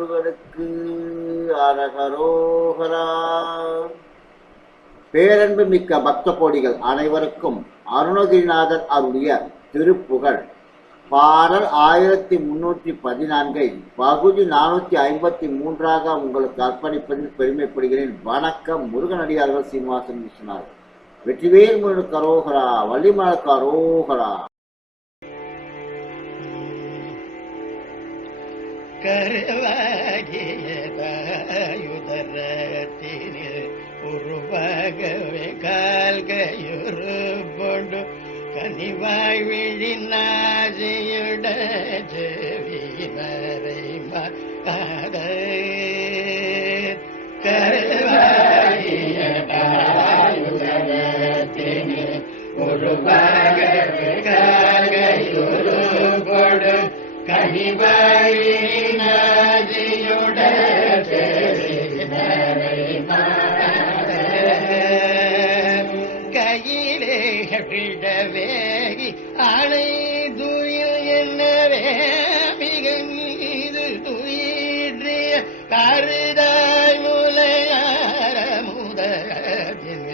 முருகனுக்கு அரகரோகரா. பேரன்பு மிக்க பக்த கோடிகள் அனைவருக்கும் அருணகிரிநாதர் அருளிய திருப்புகழ். பாடல் ஆயிரத்தி முன்னூற்றி பதினான்கை பகுதி நானூற்றி ஐம்பத்தி மூன்றாக உங்களுக்கு அர்ப்பணிப்பதில் பெருமைப்படுகிறேன். வணக்கம் முருகனடியார்கள் சீனிவாசன் விஸ்வநாதன் வெற்றிவேல் முருகனுக்கு அரோகரா வள்ளிமலக்கு அரோகரா கருவாகியதாயுதரத்தினில் உருவாகவே கால்கையுரு பொண்டு கனிவாய் விழி நாஜியுட செவி வரை மாத கையிலே விடவேகி அணை துயில் என்னவே? மிக மீது துயிற்றிய கருதாய் முலையார முதலின்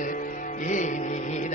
இனித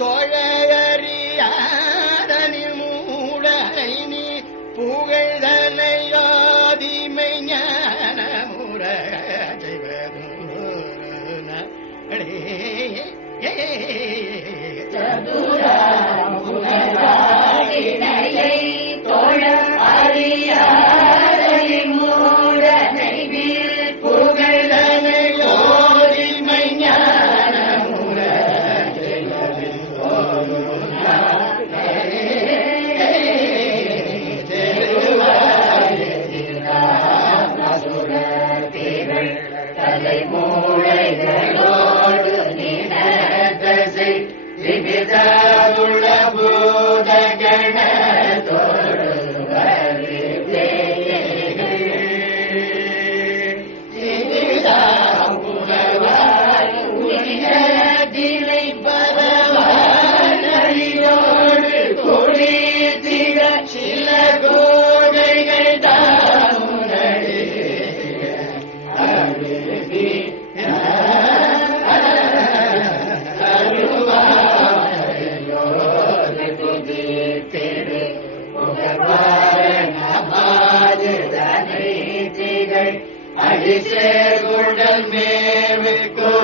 தொழையறியாதனி மூடனை நீ புகழ்தனையோதிமை ஞான முற புகழ்தனையோதிமை தலை மூளைகளோடு நினைத்தசை சில அடிசேகுடல் மேவு குலதே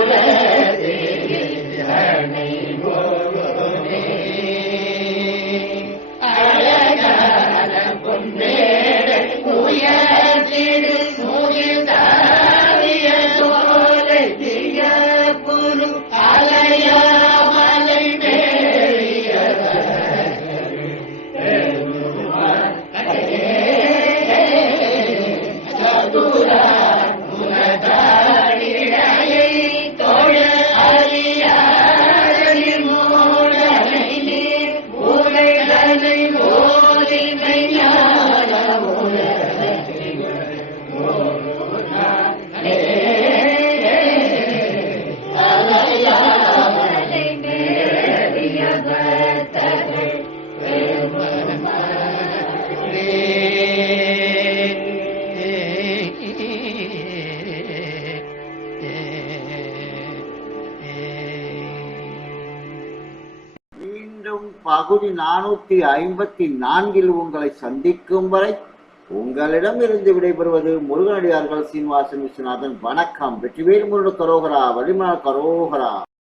பகுதி நானூத்தி ஐம்பத்தி நான்கில் உங்களை சந்திக்கும் வரை உங்களிடம் இருந்து விடைபெறுவது முருகனடியார்கள் சீனிவாசன் விஸ்வநாதன். வணக்கம். வெற்றிவேல் முருகன் கரோகரா வலிமலர் கரோகரா.